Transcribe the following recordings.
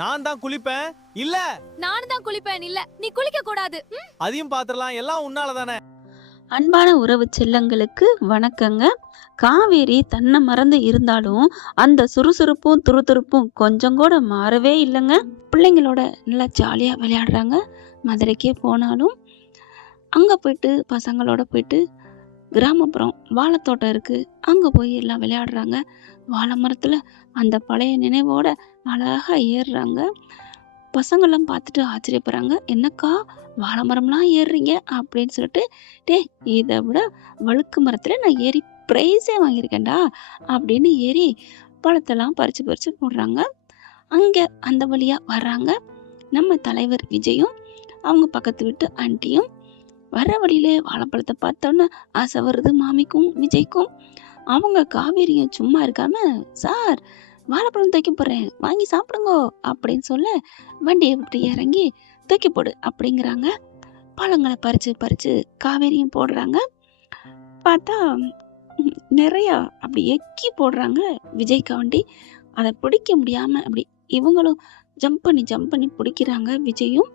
நான் தான் குளிப்பேன் இல்ல. நானும் தான் குளிப்பேன் இல்ல. நீ குளிக்க கூடாது. அதையும் பாத்துறலாம், எல்லாம் உன்னால தானே. அன்பான உறவு செல்லங்களுக்கு வணக்கங்க. காவேரி தன்னை மறந்து இருந்தாலும் அந்த சுறுசுறுப்பும் துருதுருப்பும் கொஞ்சம் கூட மாறவே இல்லைங்க. பிள்ளைங்களோட நல்லா ஜாலியாக விளையாடுறாங்க. மதுரைக்கே போனாலும் அங்கே போயிட்டு பசங்களோட போயிட்டு கிராமப்புறம் வாழைத்தோட்டம் இருக்குது, அங்கே போய் எல்லாம் விளையாடுறாங்க. வாழை மரத்தில் அந்த பழைய நினைவோட அழகாக ஏறுறாங்க. பசங்கள்லாம் பார்த்துட்டு ஆச்சரியப்படுறாங்க. என்னக்கா வாழை மரம்லாம் ஏறுறீங்க அப்படின்னு சொல்லிட்டு, டே இதை விட வழுக்கு மரத்தில் நான் ஏறி ப்ரைஸே வாங்கியிருக்கேன்டா அப்படின்னு ஏறி பழத்தெல்லாம் பறித்து பறித்து போடுறாங்க. அங்கே அந்த வழியாக வர்றாங்க நம்ம தலைவர் விஜயும் அவங்க பக்கத்து வீட்டு ஆண்டியும். வர வழியிலே வாழைப்பழத்தை பார்த்தோன்னே ஆசை வருது மாமிக்கும் விஜய்க்கும். அவங்க காவேரியும் சும்மா இருக்காம, சார் வாழைப்பழம் தூக்கி போடுறேன் வாங்கி சாப்பிடுங்கோ அப்படின்னு சொல்ல வண்டியை விட்டு இறங்கி தூக்கி போடு அப்படிங்கிறாங்க. பழங்களை பறித்து பறித்து காவேரியும் போடுறாங்க. பார்த்தா நிறையா அப்படி எக்கி போடுறாங்க விஜய்க்கு வண்டி. அதை பிடிக்க முடியாமல் அப்படி இவங்களும் ஜம்ப் பண்ணி பிடிக்கிறாங்க. விஜயும்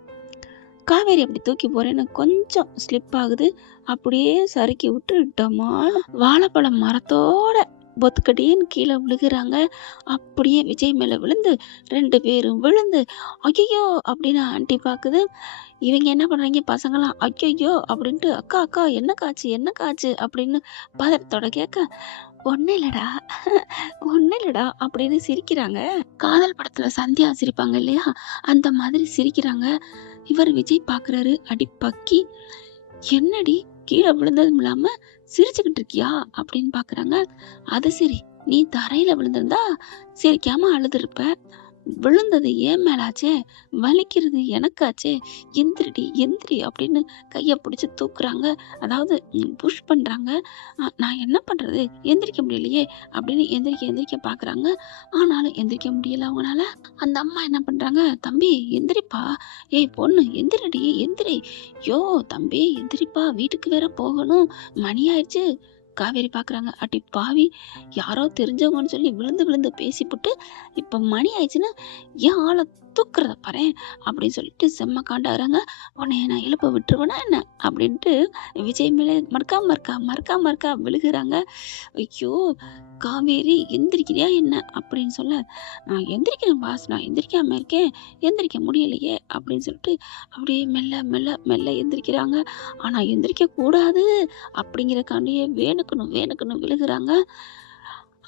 காவேரி அப்படி தூக்கி போறேன்னு கொஞ்சம் ஸ்லிப் ஆகுது. அப்படியே சறுக்கி விட்டு டமான்னு வாழைப்பழம் மரத்தோட பொத்துக்கடின்னு கீழே விழுகிறாங்க. அப்படியே விஜய் மேலே விழுந்து 2 பேரும் விழுந்து ஐயோ அப்படின்னு ஆண்டி பார்க்குது. இவங்க என்ன பண்ணுறாங்க பசங்களாம் ஐயோ அப்படின்ட்டு அக்கா அக்கா என்ன காச்சு அப்படின்னு பதட்டத்தோட கேட்க, ஒன்றும் இல்லடா அப்படின்னு சிரிக்கிறாங்க. காதல் படத்தில் சந்தியா சிரிப்பாங்க இல்லையா, அந்த மாதிரி சிரிக்கிறாங்க. இவர் விஜய் பார்க்குறாரு, அடி பக்கி என்னடி கீழே விழுந்ததும் இல்லாமல் சிரிச்சுக்கிட்டு இருக்கியா அப்படின்னு பார்க்குறாங்க. அது சரி, நீ தரையில் விழுந்திருந்தா சிரிக்காமல் அழுதுருப்ப, விழுந்தது ஏன் மேலாச்சே, வலிக்கிறது எனக்காச்சே, எந்திரி அப்படின்னு கையை பிடிச்சி தூக்குறாங்க. அதாவது புஷ் பண்ணுறாங்க. நான் என்ன பண்ணுறது, எந்திரிக்க முடியலையே அப்படின்னு எந்திரிக்க பார்க்குறாங்க. ஆனாலும் எந்திரிக்க முடியல அவங்களால. அந்த அம்மா என்ன பண்ணுறாங்க, தம்பி எந்திரிப்பா, ஏய் பொண்ணு எந்திரி, யோ தம்பி எந்திரிப்பா, வீட்டுக்கு வேற போகணும், மணி ஆயிடுச்சு. காவேரி பார்க்குறாங்க, அடி பாவி யாரோ தெரிஞ்சவங்கன்னு சொல்லி விழுந்து பேசிவிட்டு இப்போ மணி ஆயிடுச்சுன்னா ஏன் ஆளை தூக்குறத பாரு அப்படின்னு சொல்லிட்டு செம்ம காண்டாகிறாங்க. உன்னை நான் எழுப்ப விட்டுருவேனா என்ன அப்படின்ட்டு விஜய் மேலே மறக்கா விழுகிறாங்க. ஐயோ காவேரி எந்திரிக்கிறியா என்ன அப்படின்னு சொல்ல, நான் எந்திரிக்கிறேன் பாஸ், நான் எந்திரிக்காம இருக்கேன், எந்திரிக்க முடியலையே அப்படின்னு சொல்லிட்டு அப்படியே மெல்ல எந்திரிக்கிறாங்க. ஆனால் எந்திரிக்க கூடாது அப்படிங்கிறக்காண்டியே வேணுக்கணும் விழுகிறாங்க.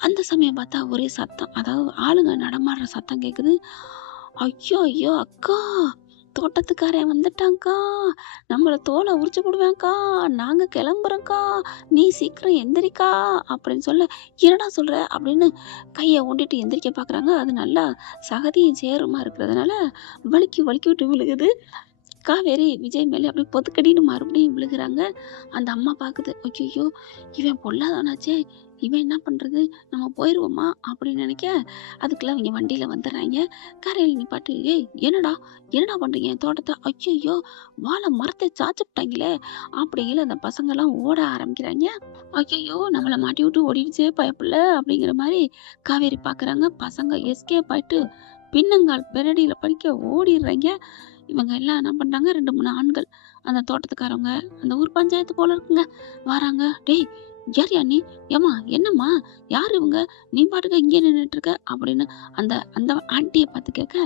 அந்த சமயம் பார்த்தா ஒரே சத்தம், அதாவது ஆளுங்க நடமாடுற சத்தம் கேட்குது. ஐயோ அக்கா தோட்டத்துக்காரன் வந்துட்டாங்க்கா, நம்மளை தோலை உரிச்சு போடுவேன்க்கா, நாங்கள் கிளம்புறோங்க்கா, நீ சீக்கிரம் எந்திரிக்கா அப்படின்னு சொல்ல, என்னடா சொல்கிற அப்படின்னு கையை ஊண்டிட்டு எந்திரிக்க பார்க்குறாங்க. அது நல்லா சகதியும் சேருமா இருக்கிறதுனால வலிக்கி விட்டு விழுகுது. காவேரி விஜய் மேலே அப்படி பொத்துக்கடின்னு மறுபடியும் விழுகிறாங்க. அந்த அம்மா பார்க்குது, ஐயோ இவன் பொல்லாதானாச்சே, இவன் என்ன பண்ணுறது, நம்ம போயிடுவோமா அப்படின்னு நினைக்க, அதுக்குள்ள அவங்க வண்டியில் வந்துடுறாங்க. கரையில் நிப்பாட்டு, ஏய் என்னடா பண்ணுறீங்க என் தோட்டத்தை, ஐயோ வாழை மரத்தை சாச்சுட்டாங்களே அப்படிங்கிற அந்த பசங்கள்லாம் ஓட ஆரம்பிக்கிறாங்க. ஐயோ நம்மளை மாட்டி விட்டு ஓடிடுச்சே பயப்பில்ல அப்படிங்கிற மாதிரி காவேரி பார்க்குறாங்க. பசங்க எஸ்கேப் ஆயிட்டு பின்னங்கால் பெரடியில் படிக்க ஓடிடுறாங்க. இவங்க எல்லாம் என்ன பண்ணுறாங்க, 2-3 ஆண்கள் அந்த தோட்டத்துக்காரவங்க, அந்த ஊர் பஞ்சாயத்து போல இருக்குங்க, வராங்க. டேய் யார் நீ, ஏமா என்னம்மா, யார் இவங்க, நீ பாட்டுக்க இங்கே நின்றுட்டு இருக்க அப்படின்னு அந்த அந்த ஆண்டியை பார்த்து கேட்க,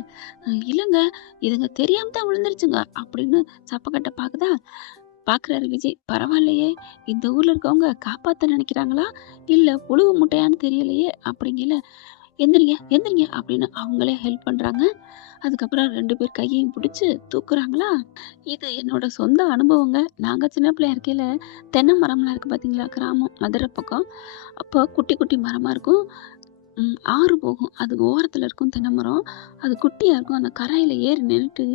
இல்லைங்க இதுங்க தெரியாம தான் விழுந்துருச்சுங்க அப்படின்னு சப்பக்கட்டை பார்க்குறாரு விஜய். பரவாயில்லையே, இந்த ஊரில் இருக்கவங்க காப்பாற்ற நினைக்கிறாங்களா இல்லை புழுவு முட்டையான்னு தெரியலையே அப்படிங்கல, எந்திரிங்க அப்படின்னு அவங்களே ஹெல்ப் பண்ணுறாங்க. அதுக்கப்புறம் 2 பேர் கையையும் பிடிச்சி தூக்குறாங்களா. இது என்னோட சொந்த அனுபவங்க. நாங்கள் சின்ன பிள்ளையா இருக்கையில் தென்னை மரம்லாம் இருக்குது பார்த்தீங்களா, கிராமம் மதுரை பக்கம். அப்போ குட்டி மரமாக இருக்கும், ஆறு போகும், அது ஓரத்தில் இருக்கும் தென்னை மரம். அது குட்டியாக இருக்கும். அந்த கரையில் ஏறி நின்றுட்டு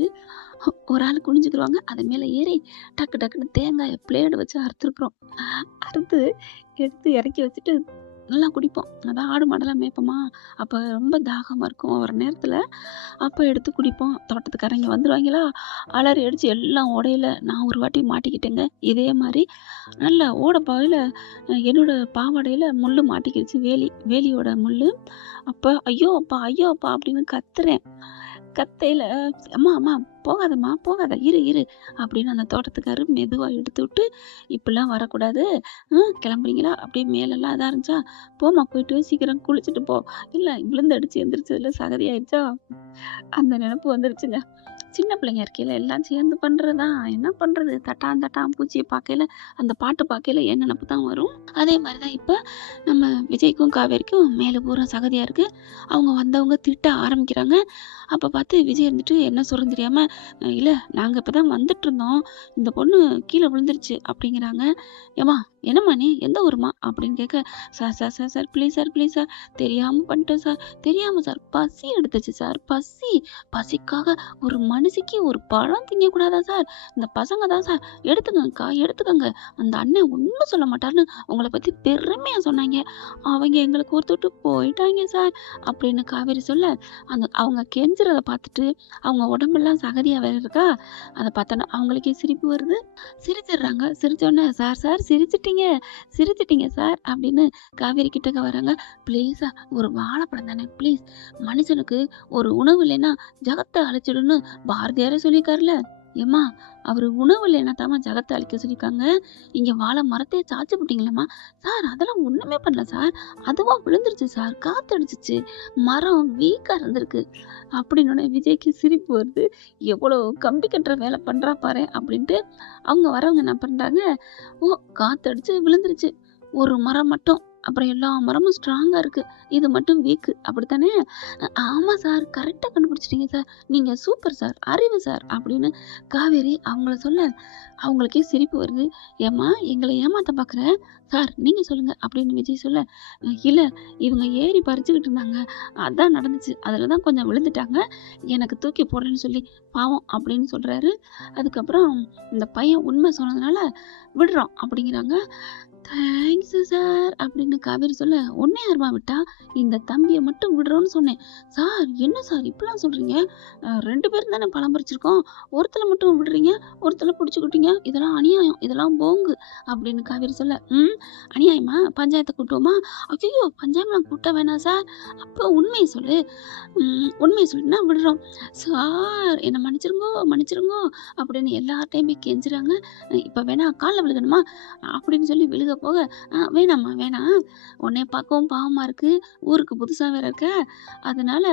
ஒரு ஆள் குனிஞ்சுக்கிடுவாங்க, அது மேலே ஏறி டக்குன்னு தேங்காயை பிளேடு வச்சு அறுத்து எடுத்து இறக்கி வச்சுட்டு நல்லா குடிப்போம். அதான் ஆடு மாடெல்லாம் மேய்ப்போமா, அப்போ ரொம்ப தாகமாக இருக்கும் ஒரு நேரத்தில், அப்போ எடுத்து குடிப்போம். தோட்டத்துக்காரங்க வந்துடுவாங்களா, அலறி அடித்து எல்லாம் உடையில நான் ஒரு வாட்டி மாட்டிக்கிட்டேங்க. இதே மாதிரி நல்லா ஓடப்பாயில் என்னோட பாவாடையில் முள் மாட்டிக்கிடுச்சு, வேலியோட முள். அப்போ ஐயோ அப்பா அப்படின்னு கத்துறேன். கத்தையில அம்மா அம்மா போகாதம்மா போகாத இரு இரு அப்படின்னு அந்த தோட்டத்துக்காரரு மெதுவா எடுத்து விட்டு இப்படிலாம் வரக்கூடாது. கிளம்புறீங்களா அப்படியே மேலெல்லாம் இதா இருந்துச்சா போம்மா போயிட்டு சீக்கிரம் குளிச்சுட்டு போ. இல்ல விழுந்து அடிச்சு எந்திரிச்சதுல சகதியாயிடுச்சா அந்த நினைப்பு வந்துருச்சுங்க. சின்ன பிள்ளைங்க இருக்கையில எல்லாம் சேர்ந்து பண்றதுதான். என்ன பண்றது? தட்டான் தட்டான் பூச்சியை பார்க்கையில அந்த பாட்டு பார்க்கையில என் நினைப்பு தான் வரும். அதே மாதிரிதான் இப்ப நம்ம விஜய்க்கும் காவேரிக்கும் மேல பூரா சகதியா இருக்கு. அவங்க வந்தவங்க திட்ட ஆரம்பிக்கிறாங்க. அப்ப பார்த்து விஜய் இருந்துட்டு என்ன சொல்றதுன்னு தெரியாம இல்ல நாங்க இப்பதான் வந்துட்டு இருந்தோம். இந்த பொண்ணு கீழே விழுந்துருச்சு அப்படிங்கிறாங்க. ஏம்மா என்னம்மா நீ எந்த ஊருமா அப்படின்னு கேட்க sir sir sir sir please sir please sir தெரியாம பண்ணிட்டேன் சார் தெரியாம சார் பசி எடுத்துச்சு சார் பசிக்காக ஒரு மனுஷிக்கு ஒரு பழம் திங்கக்கூடாதா சார்? இந்த பசங்க தான் சார் எடுத்துக்கங்கக்கா எடுத்துக்கங்க. அந்த அண்ணன் ஒன்றும் சொல்ல மாட்டாருன்னு உங்களை பத்தி பெருமையா சொன்னாங்க. அவங்க எங்களுக்கு ஒருத்தொட்டு போயிட்டாங்க சார் அப்படின்னு காவேரி சொல்ல அவங்க கெஞ்சுறத பார்த்துட்டு அவங்க உடம்பெல்லாம் சகதியா வேற இருக்கா. அதை பார்த்தோன்னா அவங்களுக்கே சிரிப்பு வருது. சிரிச்சிடுறாங்க. சிரிச்சோடனே சார் சார் சிரிச்சிட்டீங்க சார் அப்படின்னு காவேரி கிட்டக்க வராங்க. ப்ளீஸா ஒரு வாழைப்பழம் தானே ப்ளீஸ். மனுஷனுக்கு ஒரு உணவு இல்லைன்னா ஜகத்தை அழிச்சிடுன்னு பாரதியாரே சொல்லியிருக்காருல. ஏம்மா அவரு உணவு இல்லைன்னா தாம்மா ஜகத்தை அழிக்க சொல்லியிருக்காங்க. இங்க வாழை மரத்தையே சாய்ச்சி போட்டீங்களேம்மா. சார் அதெல்லாம் ஒண்ணுமே பண்ணல சார். அதுவா விழுந்துருச்சு சார். காத்தடிச்சிச்சு. மரம் வீக்கா இருந்திருக்கு அப்படின்னு விஜய்க்கு சிரிப்பு வருது. எவ்வளவு கம்பி கட்டுற வேலை பண்றா பாரு அப்படின்ட்டு அவங்க வரவங்க என்ன பண்றாங்க, ஓ காத்தடிச்சு விழுந்துருச்சு ஒரு மரம் மட்டும், அப்புறம் எல்லா மரமும் ஸ்ட்ராங்கா இருக்கு, இது மட்டும் வீக்கு அப்படித்தானே? ஆமா சார் கரெக்டா கண்டுபிடிச்சிட்டீங்க சார், நீங்க சூப்பர் சார், அறிவு சார் அப்படின்னு காவேரி அவங்கள சொல்ல அவங்களுக்கே சிரிப்பு வருது. ஏம்மா எங்களை ஏமாத்த பாக்குற சார் நீங்க சொல்லுங்க அப்படின்னு விஜய் சொல்ல இல்ல இவங்க ஏறி பறிச்சுக்கிட்டு இருந்தாங்க, அதான் நடந்துச்சு, அதுலதான் கொஞ்சம் விழுந்துட்டாங்க, எனக்கு தூக்கி போடுறேன்னு சொல்லி பாவம் அப்படின்னு சொல்றாரு. அதுக்கப்புறம் இந்த பையன் உண்மை சொன்னதுனால விடுறோம் அப்படிங்கிறாங்க. தேங்க்ஸ் சார் அப்படின்னு காவேரி சொல்ல உன்னை யாருமா விட்டா, இந்த தம்பியை மட்டும் விடுறோன்னு சொன்னேன். சார் என்ன சார் இப்படிலாம் சொல்றீங்க, 2 பேரும் தானே பழம் பறிச்சிருக்கோம், ஒருத்தலை மட்டும் விடுறீங்க, ஒருத்தலை பிடிச்சிக்கிட்டீங்க, இதெல்லாம் அநியாயம், இதெல்லாம் போங்கு அப்படின்னு காவேரி சொல்ல அநியாயமா பஞ்சாயத்தை கூட்டுவோமா? ஐயோ பஞ்சாயம்லாம் கூட்ட வேணாம் சார், அப்போ உண்மையை சொல்லு, உண்மையை சொல்லினா விடுறோம் சார், என்னை மன்னிச்சிருங்கோ அப்படின்னு எல்லார்ட்டையுமே கெஞ்சுறாங்க. இப்போ வேணா காலில் விழுகணுமா அப்படின்னு சொல்லி விழுக போக வேணாம்மா வேணாம், உன்னை பார்க்கவும் பாவமா இருக்கு, ஊருக்கு புதுசா வேற இருக்க, அதனால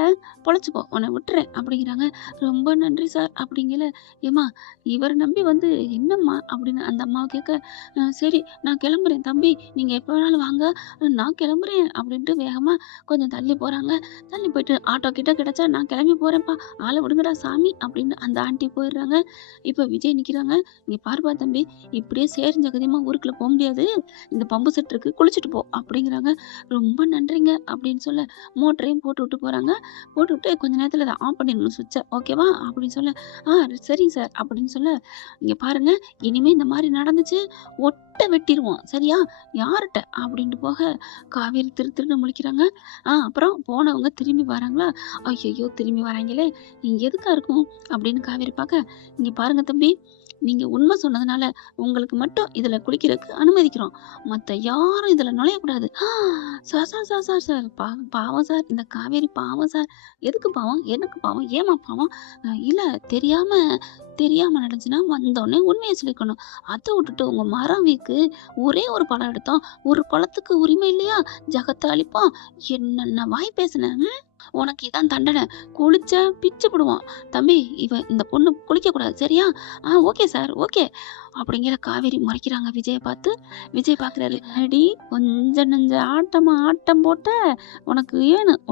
பொழைச்சுப்போ உன்னை விட்டுறேன் அப்படிங்கிறாங்க. ரொம்ப நன்றி சார் அப்படிங்கல. ஏம்மா இவர் நம்பி வந்து என்னம்மா அப்படின்னு அந்த அம்மாவை கேட்க சரி நான் கிளம்புறேன் தம்பி, நீங்க எப்போ வேணாலும் வாங்க, நான் கிளம்புறேன் அப்படின்ட்டு வேகமா கொஞ்சம் தள்ளி போறாங்க. தள்ளி போயிட்டு ஆட்டோ கிட்ட கிடைச்சா நான் கிளம்பி போறேன்ப்பா, ஆளை விடுங்கடா சாமி அப்படின்னு அந்த ஆண்டி போயிடுறாங்க. இப்போ விஜய் நிக்கிறாங்க. இங்க பாருப்பா தம்பி, இப்படியே சேரிஞ்ச கதியமா ஊருக்குள்ள போக முடியாது, இந்த பம்பு செட் இருக்கு குளிச்சுட்டு போ அப்படிங்கிறாங்க. ரொம்ப நன்றிங்க அப்படின்னு சொல்ல மோட்டரையும் போட்டு விட்டு போறாங்க. போட்டு விட்டு கொஞ்ச நேரத்துல அதை ஆன் பண்ணிடணும் சுவிட்சை, ஓகேவா அப்படின்னு சொல்ல சரிங்க சார் அப்படின்னு சொல்ல இங்க பாருங்க இனிமே இந்த மாதிரி நடந்துச்சு ஒட்டை வெட்டிடுவோம் சரியா, யார்கிட்ட அப்படின்ட்டு போக காவேரி திருன்னு முழிக்கிறாங்க. அப்புறம் போனவங்க திரும்பி வராங்களா, ஐயோ திரும்பி வராங்களே இங்க எதுக்கா இருக்கும் அப்படின்னு காவேரி பார்க்க இங்க பாருங்க தம்பி, நீங்க உண்மை சொன்னதுனால உங்களுக்கு மட்டும் இதுல குளிக்கிறதுக்கு அனுமதிக்கிறோம், மத்த யாரும் இதுல நுழையக்கூடாது. Sir sir sir sir sir பாவம் சார், இந்த காவேரி பாவம் சார். எதுக்கு பாவம், எனக்கு பாவம், ஏமா பாவம்? இல்ல தெரியாம நடந்துச்சுன்னா வந்தோடனே உண்மையை சொல்லிக்கணும். அதை விட்டுட்டு உங்க மரம் வீக்கு, ஒரே ஒரு பழம் எடுத்தோம், ஒரு பழத்துக்கு உரிமை இல்லையா, ஜகத்தை அழிப்போம், என்னென்ன வாய் பேசுனேன், உனக்கு இதான் தண்டனை, குளிச்ச பிச்சு போடுவான் தம்பி, இந்த பொண்ணு குளிக்க கூடாது சரியா? ஓகே சார் ஓகே அப்படிங்கிற காவேரி முறைக்கிறாங்க விஜயை பார்த்து. விஜய் பார்க்குறாரு, அடி கொஞ்சம் நெஞ்ச ஆட்டம் போட்ட உனக்கு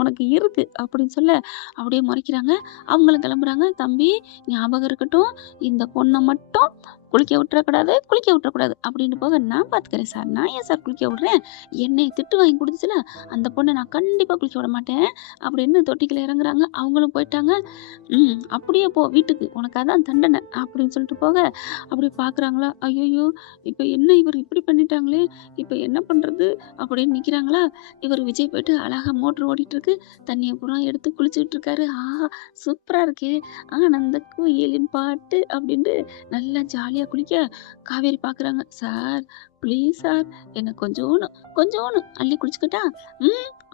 உனக்கு இருக்கு அப்படின்னு சொல்ல அப்படியே முறைக்கிறாங்க. அவங்களும் கிளம்புறாங்க. தம்பி ஞாபகம் இருக்கட்டும், இந்த பொண்ணை மட்டும் குளிக்க விட்டுறக்கூடாது அப்படின்னு போக நான் பார்த்துக்கிறேன் சார், நான் ஏன் சார் குளிக்க விடுறேன், என்னை திட்டு வாங்கி கொடுத்துச்சுல அந்த பொண்ணை நான் கண்டிப்பா குளிக்க விட மாட்டேன் அப்படின்னு தொட்டிக்குள்ள இறங்குறாங்க. அவங்களும் போயிட்டாங்க. அப்படியே போ வீட்டுக்கு, உனக்கு அதான் தண்டனை அப்படின்னு சொல்லிட்டு போக அப்படி பார்க்குறாங்களா, ஐயோ இப்போ என்ன இவர் இப்படி பண்ணிட்டாங்களே, இப்போ என்ன பண்றது அப்படின்னு நிற்கிறாங்களா. இவர் விஜய் போயிட்டு அழகா மோட்டர் ஓடிட்டு இருக்கு, தண்ணியை பூரா எடுத்து குளிச்சுக்கிட்டு இருக்காரு. சூப்பரா இருக்கே, ஆனந்த குயிலின் பாட்டு அப்படின்ட்டு நல்லா ஜாலியா குளிக்க காவேரி பார்க்குறாங்க. சார் ப்ளீஸ் சார், என்ன கொஞ்சோன்னு அள்ளி குளிச்சுக்கிட்டா,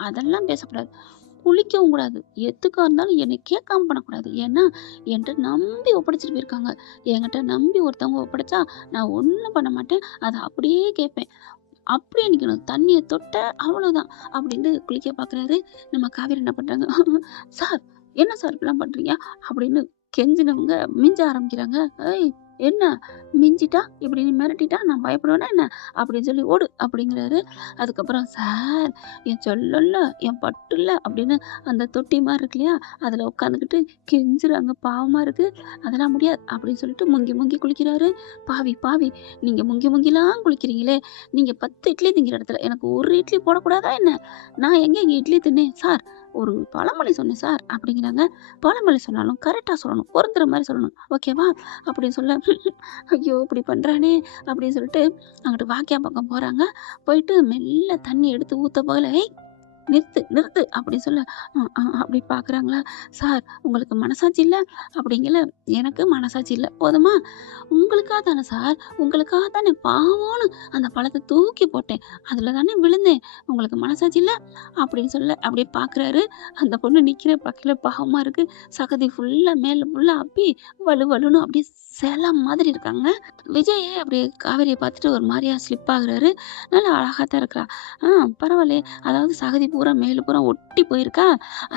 அதெல்லாம் பேசக்கூடாது, குளிக்கவும் கூடாது. எதுக்கா இருந்தாலும் என்னை கேட்காம பண்ணக்கூடாது. ஏன்னா என்கிட்ட நம்பி ஒப்படைச்சிட்டு போயிருக்காங்க. என்கிட்ட நம்பி ஒருத்தவங்க ஒப்படைச்சா நான் ஒண்ணும் பண்ண மாட்டேன். அதை அப்படியே கேட்பேன். அப்படியே நிக்கணும். தண்ணிய தொட்ட அவ்வளோதான் அப்படின்னு குளிக்க பார்க்குறாரு. நம்ம காவேரி என்ன பண்றாங்க, சார் என்ன சார் இப்படிலாம் பண்றீங்க? அப்படின்னு கெஞ்சினவங்க மிஞ்ச ஆரம்பிக்கிறாங்க. ஏய் என்ன மிஞ்சிட்டா இப்படி நீ மிரட்டிட்டா நான் பயப்படுவேனா என்ன? அப்படின்னு சொல்லி ஓடு அப்படிங்கிறாரு. அதுக்கப்புறம் சார் என் சொல்லல என் பட்டுல அப்படின்னு அந்த தொட்டி மாதிரி இருக்கு இல்லையா, அதுல உட்காந்துக்கிட்டு கெஞ்சுறாங்க. பாவமா இருக்கு. அதெல்லாம் முடியாது அப்படின்னு சொல்லிட்டு முங்கி முங்கி குளிக்கிறாரு. பாவி பாவி, நீங்க முங்கி முங்கிலாம் குளிக்கிறீங்களே, நீங்க 10 இட்லி திங்கிற இடத்துல எனக்கு ஒரு இட்லி போடக்கூடாதா என்ன? நான் எங்க இங்க இட்லி தின்னேன் சார், ஒரு பழமொழி சொன்னேன் சார் அப்படிங்கிறாங்க. பழமொழி சொன்னாலும் கரெக்டா சொல்லணும், பொருந்துற மாதிரி சொல்லணும், ஓகேவா அப்படின்னு சொல்ல ஐயோ இப்படி பண்றானே அப்படின்னு சொல்லிட்டு அங்கிட்டு வாக்கியா பக்கம் போறாங்க. போயிட்டு மெல்ல தண்ணி எடுத்து ஊத்த போகல, ஏய் நிறுத்து நிறுத்து அப்படின்னு சொல்ல அப்படி பாக்குறாங்களா. சார் உங்களுக்கு மனசாட்சி இல்ல அப்படிங்கல. எனக்கு மனசாட்சி இல்ல போதுமா? உங்களுக்காக தானே சார், உங்களுக்காக தானே பாவம்னு அந்த பழத்தை தூக்கி போட்டேன், அதுல தானே விழுந்தேன், உங்களுக்கு மனசாட்சி இல்ல அப்படின்னு சொல்ல அப்படியே பாக்குறாரு. அந்த பொண்ணு நிக்கிற பக்கத்துல பாவமா இருக்கு. சகதி ஃபுல்லா மேல ஃபுல்லா அப்பி வலு வலுன்னு அப்படியே சில மாதிரி இருக்காங்க. விஜய் அப்படியே காவேரியை பார்த்துட்டு ஒரு மாதிரியா ஸ்லிப் ஆகுறாரு. நல்லா அழகா தான் இருக்கிறா. பரவாயில்லையே, அதாவது சகதி பூரா மேலு பூரா ஒட்டி போயிருக்கா,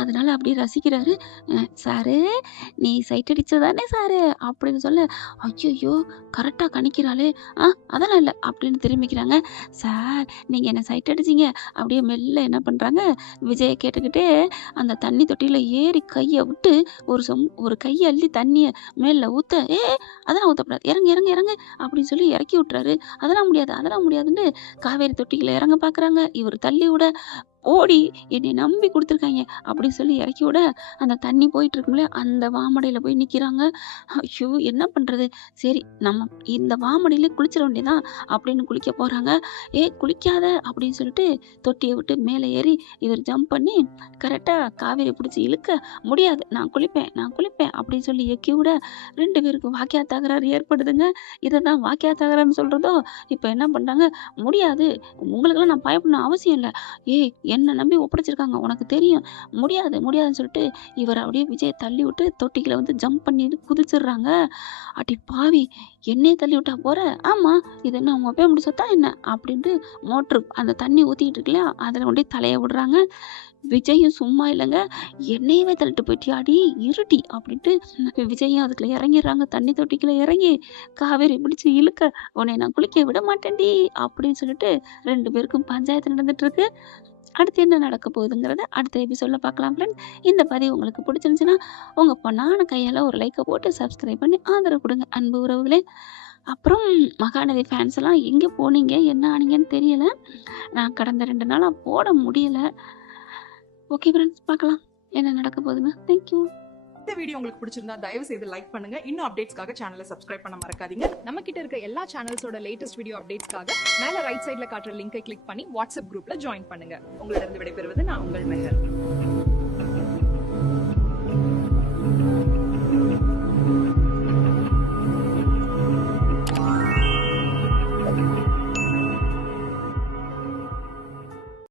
அதனால அப்படியே ரசிக்கிறாரு. சாரு நீ சைட் அடிச்சதானே சாரு அப்படின்னு சொல்ல, ஐயோ கரெக்டா கணிக்கிறாளே, அதெல்லாம் இல்லை அப்படின்னு திரும்பிக்கிறாங்க. சார் நீங்க என்ன சைட் அடிச்சீங்க அப்படியே மெல்ல என்ன பண்றாங்க, விஜயை கேட்டுக்கிட்டே அந்த தண்ணி தொட்டியில ஏறி கையை விட்டு ஒரு கையை அள்ளி தண்ணிய மேல ஊத்த, அதெல்லாம் ஊத்தக்கூடாது, இறங்கு இறங்கு இறங்கு அப்படின்னு சொல்லி இறக்கி விட்டுறாரு. அதெல்லாம் முடியாது அதெல்லாம் முடியாதுன்னு காவேரி தொட்டிக்குள்ள இறங்க பாக்குறாங்க. இவர் தள்ளி விட, ஓடி என்னை நம்பி கொடுத்துருக்காங்க அப்படின்னு சொல்லி இறக்கி விட, அந்த தண்ணி போயிட்டு இருக்கும்ல அந்த வாமடையில போய் நிக்கிறாங்க. ஐயோ என்ன பண்றது, சரி நம்ம இந்த வாமடையில குளிச்சிட வேண்டியதான் அப்படின்னு குளிக்க போறாங்க. குளிக்காத அப்படின்னு சொல்லிட்டு தொட்டியை விட்டு மேலே ஏறி இவர் ஜம்ப் பண்ணி கரெக்டா காவேரி பிடிச்சி இழுக்க, முடியாது நான் குளிப்பேன் நான் குளிப்பேன் அப்படின்னு சொல்லி எக்கி விட 2 பேருக்கும் வாக்கியா தகராறு ஏற்படுதுங்க. இதை தான் வாக்கியா தகராறுன்னு சொல்றதோ. இப்போ என்ன பண்றாங்க, முடியாது உங்களுக்கெல்லாம் நான் பயப்படணும் அவசியம் இல்லை, என்ன நம்பி ஒப்படைச்சிருக்காங்க உனக்கு தெரியும், முடியாது முடியாதுன்னு சொல்லிட்டு இவர் அப்படியே விஜயை தள்ளி விட்டு தொட்டிக்குள்ள வந்து ஜம்ப் பண்ணி குதிச்சிடுறாங்க. அடி பாவி, என்னையே தள்ளி விட்டா போற, ஆமா இது என்ன உங்க அப்பா முடி சொத்தா என்ன அப்படின்ட்டு மோட்ரு அந்த தண்ணி ஊத்திக்கிட்டு இருக்கு இல்லையா, அதுல கொண்டே தலைய விடுறாங்க. விஜயும் சும்மா இல்லைங்க, என்னையவே தள்ளிட்டு போயிட்டியாடி இருட்டி அப்படின்ட்டு விஜயும் அதுக்குள்ள இறங்கிடுறாங்க. தண்ணி தொட்டிக்குள்ள இறங்கி காவேரி பிடிச்சி இழுக்க, உன்னை நான் குளிக்க விட மாட்டேன்டி அப்படின்னு சொல்லிட்டு 2 பேருக்கும் பஞ்சாயத்து நடந்துட்டு இருக்கு. அடுத்து என்ன நடக்க போகுதுங்கிறத அடுத்த எபிசோட்ல பார்க்கலாம் ஃப்ரெண்ட். இந்த பதிவு உங்களுக்கு பிடிச்சிருந்துச்சுன்னா உங்க பொண்ணான கையால ஒரு லைக்கை போட்டு சப்ஸ்கிரைப் பண்ணி ஆதரவு கொடுங்க அன்பு உறவுகளே. அப்புறம் மகாநதி ஃபேன்ஸ் எல்லாம் எங்கே போனீங்க என்ன ஆனீங்கன்னு தெரியல, நான் கடந்த 2 நாளா போட முடியல. ஓகே ஃப்ரெண்ட்ஸ், பார்க்கலாம் என்ன நடக்க போகுதுன்னு. தேங்க்யூ. இந்த வீடியோ உங்களுக்கு பிடிச்சிருந்தா தயவு செய்து லைக் பண்ணுங்க. இன்னும் அப்டேட்ஸ்க்காக சேனலை சப்ஸ்கிரைப் பண்ண மறக்காதீங்க. நம்ம கிட்ட இருக்க எல்லா சேனல்ஸோட லேட்டஸ்ட் வீடியோ அப்டேட்ஸ்க்காக மேல ரைட் சைடுல காட்டுற லிங்கை கிளிக் பண்ணி வாட்ஸ்அப் குரூப்ல ஜாயின் பண்ணுங்க. உங்களிடம் விடைபெறுவது நான் உங்கள் மெஹர்.